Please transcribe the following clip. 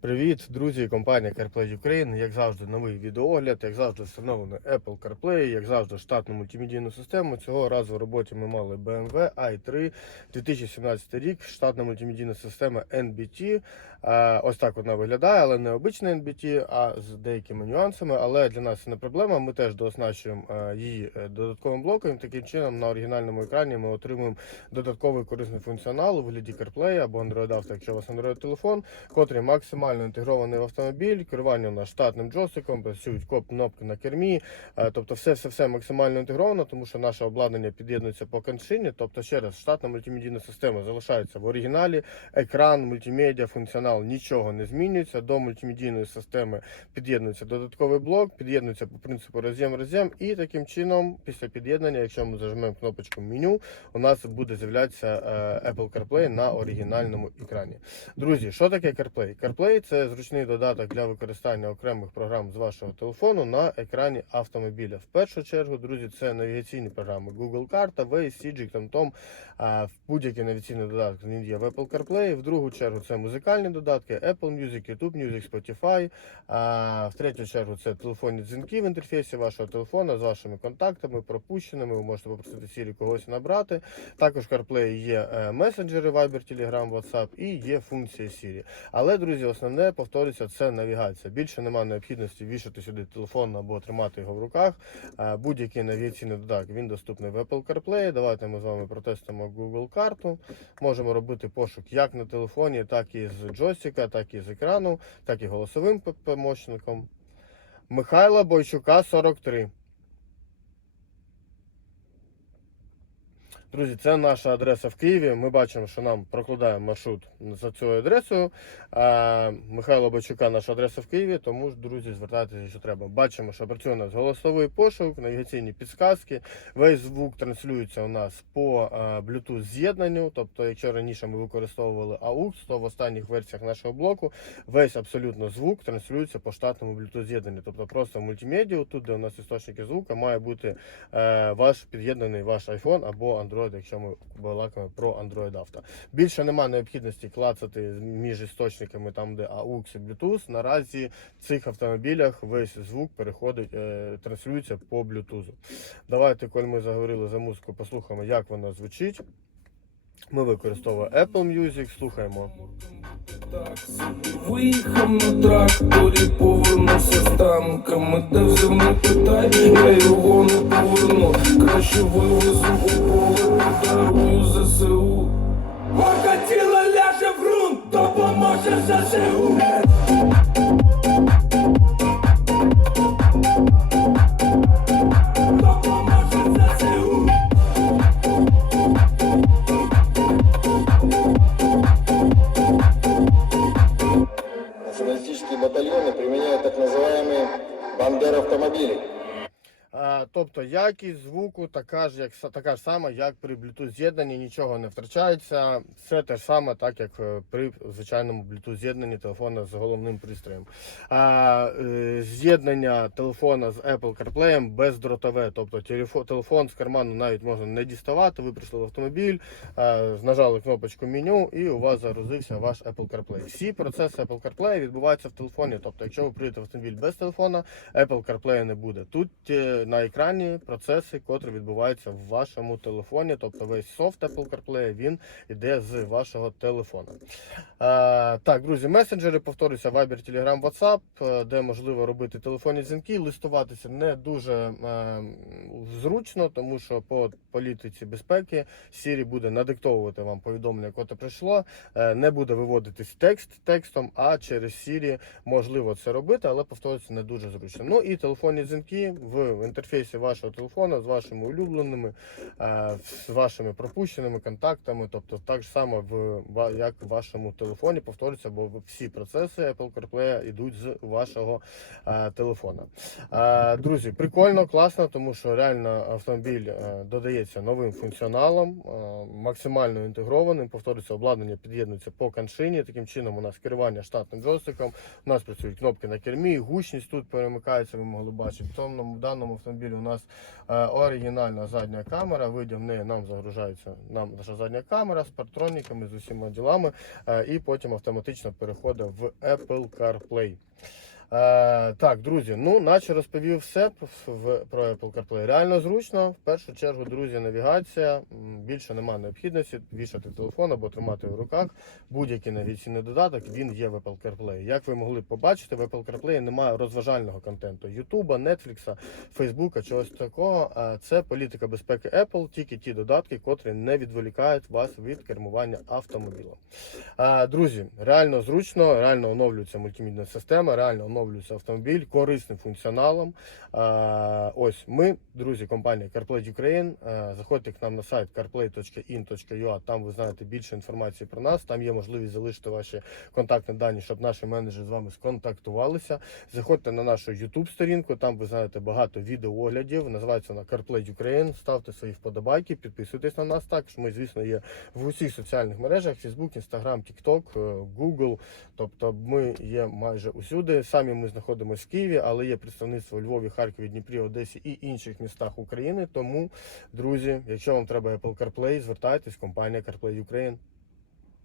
Привіт, друзі, компанія CarPlay Ukraine. Як завжди, новий відеоогляд, як завжди, встановлений Apple CarPlay, як завжди, штатну мультимедійну систему. Цього разу в роботі ми мали BMW i3 2017 рік, штатна мультимедійна система NBT. Ось так вона виглядає, але не обична NBT, а з деякими нюансами. Але для нас це не проблема. Ми теж дооснащуємо е, її е, додатковим блоком. Таким чином, на оригінальному екрані ми отримуємо додатковий корисний функціонал у вигляді CarPlay або Android Auto, якщо у вас Android телефон, котрий максимально інтегрований в автомобіль. Керування у нас штатним джойстиком, працюють кнопки на кермі. Е, Тобто, все все все максимально інтегровано, тому що наше обладнання під'єднується по коншині. Тобто, ще раз, штатна мультимедійна система залишається в оригіналі. Екран, мультимедіа, функціонал нічого не змінюється. До мультимедійної системи під'єднується додатковий блок, під'єднується по принципу роз'єм-роз'єм. І таким чином, після під'єднання, якщо ми зажмемо кнопочку меню, у нас буде з'являтися е, Apple CarPlay на оригінальному екрані. Друзі, що таке CarPlay? CarPlay це зручний додаток для використання окремих програм з вашого телефону на екрані автомобіля. В першу чергу, друзі, це навігаційні програми Google Карта, Waze, Sijik, TomTom. В будь-який навігаційний додаток він є в Apple CarPlay. В другу чергу це музикальні додатки Apple Music, YouTube Music, Spotify. В третю чергу це телефонні дзвінки в інтерфейсі вашого телефона з вашими контактами, пропущеними. Ви можете попросити Siri когось набрати. Також в CarPlay є е, месенджери Viber, Telegram, WhatsApp і є функція Siri. Але, друзі, основне повторюється, це навігація. Більше немає необхідності вішати сюди телефон або тримати його в руках. Е, Будь-який навігаційний додаток він доступний в Apple CarPlay. Давайте ми з вами протестимо Google карту. Можемо робити пошук як на телефоні, так і з джойстика, так і з екрану, так і голосовим помощником. Михайла Бойчука 43. Друзі, це наша адреса в Києві. Ми бачимо, що нам прокладає маршрут за цією адресою. Михайло Бачука наша адреса в Києві, тому друзі, звертайтеся, якщо треба. Бачимо, що працює у нас голосовий пошук, навігаційні підсказки. Весь звук транслюється у нас по Bluetooth з'єднанню. Тобто, якщо раніше ми використовували AUX, то в останніх версіях нашого блоку весь абсолютно звук транслюється по штатному Bluetooth з'єднанню. Тобто просто мультимедіа, тут, де у нас істочники звука, має бути е, ваш під'єднаний ваш iPhone або Android, якщо ми балакаємо про Android Auto. Більше немає необхідності клацати між істочниками там, де AUX і Bluetooth. Наразі в цих автомобілях весь звук переходить, е, транслюється по Bluetooth. Давайте, коли ми заговорили за музику, послухаємо, як вона звучить. Ми використовуємо Apple Music, слухаємо. Виїхав на тракторі, повернувся з танками, де взяв не питай, я його не поверну. Краще вивезу у поле, подарую ЗСУ. Моя тіло ляже в ґрунт, допоможе ЗСУ. Националистические батальоны применяют так называемые бандер-автомобили. А, тобто якість звуку така ж, як така ж сама, як при Bluetooth з'єднанні, нічого не втрачається. Все те ж саме, так як е, при звичайному Bluetooth з'єднанні телефона з головним пристроєм. Е, з'єднання телефона з Apple CarPlay бездротове, тобто телефон, з карману навіть можна не діставати. Ви прийшли в автомобіль, нажали кнопочку меню, і у вас загрузився ваш Apple CarPlay. Всі процеси Apple CarPlay відбуваються в телефоні. Тобто, якщо ви прийдете в автомобіль без телефона, Apple CarPlay не буде. Тут е, на екрані процеси, котрі відбуваються в вашому телефоні. Тобто весь софт Apple CarPlay він йде з вашого телефона. Е, так, друзі, месенджери повторюся, Viber, Telegram, WhatsApp, е, де можливо робити телефонні дзвінки. Листуватися не дуже е, зручно, тому що по політиці безпеки Siri буде надиктовувати вам повідомлення, котре прийшло. Е, не буде виводитись текст текстом, а через Siri можливо це робити, але повторюється не дуже зручно. Ну і телефонні дзвінки в інтерфейсі вашого телефона з вашими улюбленими, е, з вашими пропущеними контактами, тобто так само в як в вашому телефоні повторюється, бо всі процеси Apple CarPlay йдуть з вашого е, телефона. Е, друзі, прикольно, класно, тому що реально автомобіль додається новим функціоналом, максимально інтегрованим. Повторюється, обладнання під'єднується по каншині. Таким чином у нас керування штатним джойстиком. У нас працюють кнопки на кермі, гучність тут перемикається, ви могли бачити. В тому даному автомобілі у нас е, оригінальна задня камера. Вийдя неї нам загружається нам наша задня камера з партроніками, з усіма ділами, е, і потім автоматично переходить в Apple CarPlay. Е, так, друзі, ну наче розповів все в, про Apple CarPlay. Реально зручно. В першу чергу, друзі, навігація. Більше немає необхідності вішати телефон або тримати в руках. Будь-який навігаційний додаток він є в Apple CarPlay. Як ви могли побачити, в Apple CarPlay немає розважального контенту Ютуба, Netflix, Фейсбука, чогось такого. Це політика безпеки Apple, тільки ті додатки, котрі не відволікають вас від кермування автомобілем. Друзі, реально зручно, реально оновлюється мультимедійна система, реально оновлюється автомобіль корисним функціоналом. А, Ось ми, друзі, компанія CarPlay Ukraine. а, Заходьте к нам на сайт carplay.in.ua, Там ви знаєте більше інформації про нас. Там є можливість залишити ваші контактні дані, щоб наші менеджери з вами сконтактувалися. Заходьте на нашу YouTube сторінку. Там ви знаєте багато відеооглядів. Називається вона CarPlay Ukraine. Ставте свої вподобайки, підписуйтесь на нас. Також ми, звісно, є в усіх соціальних мережах: Facebook, Instagram, TikTok, е, Google. Тобто ми є майже усюди. Самі ми знаходимося в Києві, але є представництво у Львові, Харкові, Дніпрі, Одесі і інших містах України. Тому, друзі, якщо вам треба Apple CarPlay, звертайтесь, компанія CarPlay Ukraine.